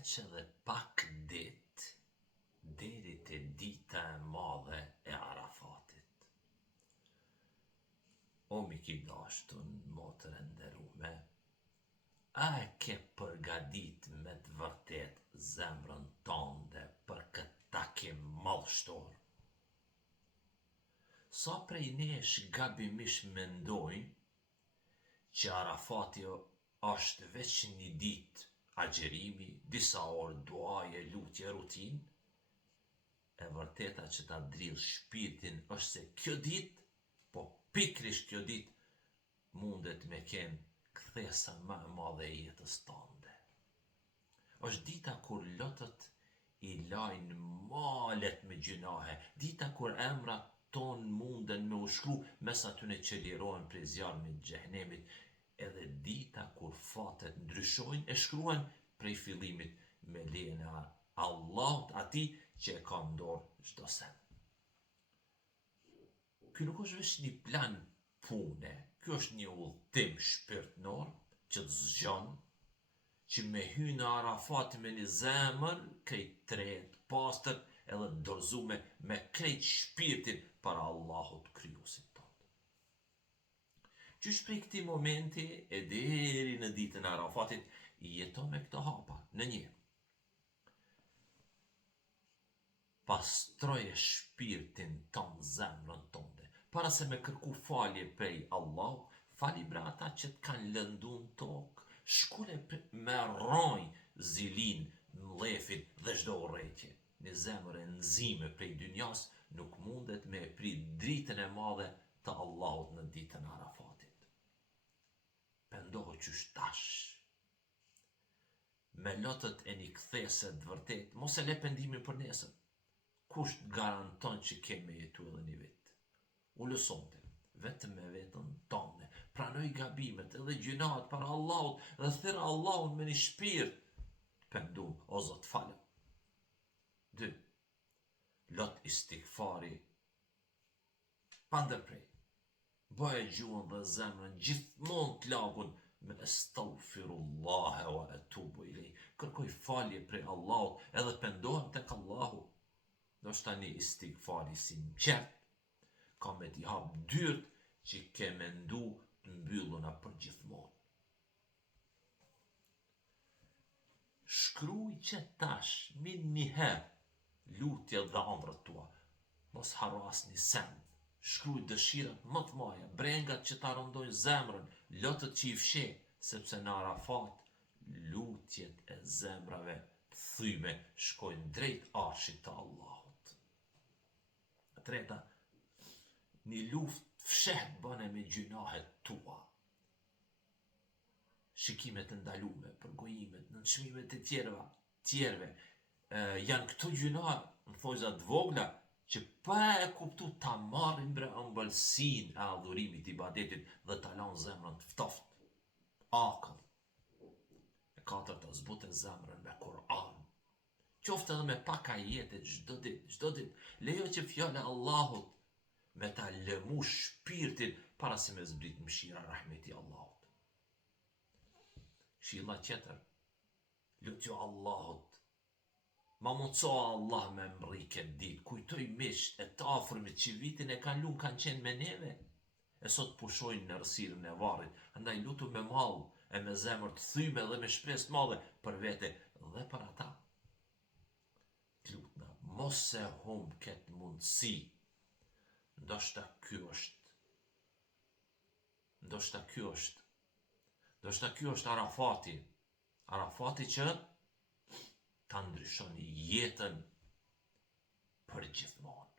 veç edhe pak dit deri te dita e madhe e Arafatit. O miki dashtun, motër e nderume, a e ke përgadit me të vërtet zemrën tënde për këtë takim madhështor? Sa prej nesh gabimisht mendojnë që Arafati është veç një ditë agjerimi, disa orë duaje, lutje, rutin, e vërteta që ta drill shpirtin është se kjo ditë, po pikrisht kjo ditë mundet me kenë kthesa më e madhe e jetës tënde. Është dita kur lotët i lajnë malet me gjunahe, dita kur emrat ton munden me u shkru mes atyne që lirohen prej zjarmit xhehenemit, edhe dita kur fatet ndryshojnë e shkruan prej fillimit me lejen e Allahut, atij që e ka në dorë çdo sen. Ky nuk është vetëm një plan pune, ky është një udhtim shpirtnor që të zgjon, që me hy në Arafat me një zemër krejt tret, pastër edhe dorëzume me krejt shpirtin para Allahut kryusit tonë. Qysh prej këtij momenti e deri në ditën e Arafatit jeto me këto hapa, në një. Pastroje shpirtin tënd, zemrën tënde, para se me kërku falje prej Allahut, fali bre ata që të kanë lëndu në tokë, shkule me rroj zilin, mlefin dhe çdo urrëtie. Në zemër e nxime prej dynjas nuk mundet me e prit dritën e madhe të Allahut në ditën e Arafatit. Pendohu qysh tash. Me lotët e një kthese të vërtet, mos e le pendimin për nesër. Kush të garanton që ke me jetu edhe një vit? U lësonte, vetëm me vetën tënde, pranoj gabimet edhe gjunahet para Allahut dhe thirr Allahun me një shpirt pendum, o Zot falem. 2. Lot istighfari pa ndërprej. Bëje gjuhën dhe zemrën gjithmonë të lagun me astaghfirullah wa atubu ilej. Kërkoj falje prej Allahut edhe pendohem tek Allahu. Ndoshta një istighfari sinqert ka me t'i hap dyert që ke mendu të mbylluna për gjithmonë. Shkruaj që tash min një herë lutje dhe ëndrat tua. Mos harro asnjë send. Shkruaj dëshirat më të mëdha, brengat që ta rëndojnë zemrën, lotët që i fsheh, sepse në Arafat lutjet e zemrave të thyme shkojnë drejt arshit të Allahut. E treta, një luftë fshehtë bëne me gjunahet tua. Shikimet të ndalume, përgojimet, nënçmimet e tjerëve, janë këto gjunahe, në thojza të vogla, që pa e kuptu ta marrin bre ëmbëlsinë e adhurimit, ibadetit dhe ta lanë zemrën të ftoftë, akëll. E katërta, zbute zemrën me Kur'an. Qoftë edhe me pak ajete çdo ditë, lejo që fjala e Allahut me ta lëmu shpirtin para se me zbrit mëshira rahmeti Allahut. Këshilla tjetër, lutjo Allahut, ma mundso Allah me mri këtë ditë, kujtoj misht e të afërmit që vitin e kanë qenë me neve, e sot pushojnë në rësirën e varrit, andaj lutu me mall e me zemër të thyme dhe me shpresë të madhe për vete dhe për ata. Lutna, mos e humb këtë mundësi. Ndoshta ky është Arafati. Arafati që ta ndryshon jetën për gjithmonë.